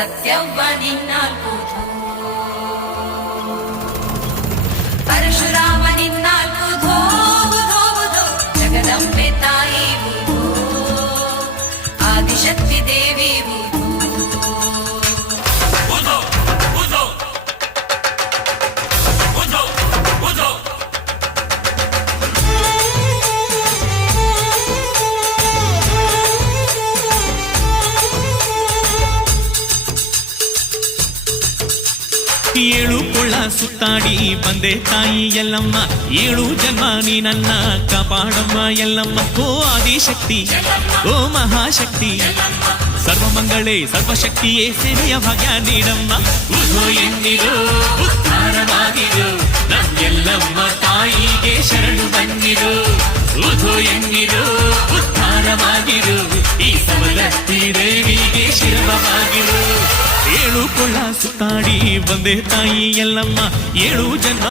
ಸತ್ಯವ್ವ ನಿನ್ನಾಲ್ಕುದು ಪರಶುರಾಮ ನಿನ್ನಾಲ್ಕುದು ಬುಧೋ ಬುಧೋ ಜಗದಂಬೆ ತಾಯಿ ಬುಧೋ ಆದಿಶಕ್ತಿ ದೇವಿ ಏಳು ಕೊಳ್ಳ ಸುತ್ತಾಡಿ ಬಂದೆ ತಾಯಿ ಎಲ್ಲಮ್ಮ ಏಳು ಜನ್ಮ ನೀ ನನ್ನ ಕಾಪಾಡಮ್ಮ ಎಲ್ಲಮ್ಮ ಓ ಆದಿಶಕ್ತಿ ಓ ಮಹಾಶಕ್ತಿ ಸರ್ವಮಂಗಳೇ ಸರ್ವಶಕ್ತಿಯೇ ಸೇವೆಯ ಭಾಗ್ಯ ನೀಡಮ್ಮ ಉಧೋ ಎನ್ನಿರೋ ಉದ್ಧಾರವಾಗಿರು ನಮ್ಮೆಲ್ಲಮ್ಮ ತಾಯಿಗೆ ಶರಣು ಬನ್ನಿರು ಉಧೋ ಎನ್ನಿರೋ ಉದ್ಧಾರವಾಗಿರು ಈ ಸವಲತ್ತಿ ದೇವಿಗೆ ಶಿರವಾಗಿರು ಏಳು ಕೊಳ್ಳ ಸುತ್ತಾಡಿ ಬಂದೆ ತಾಯಿ ಎಲ್ಲಮ್ಮ ಏಳು ಜನ್ಮ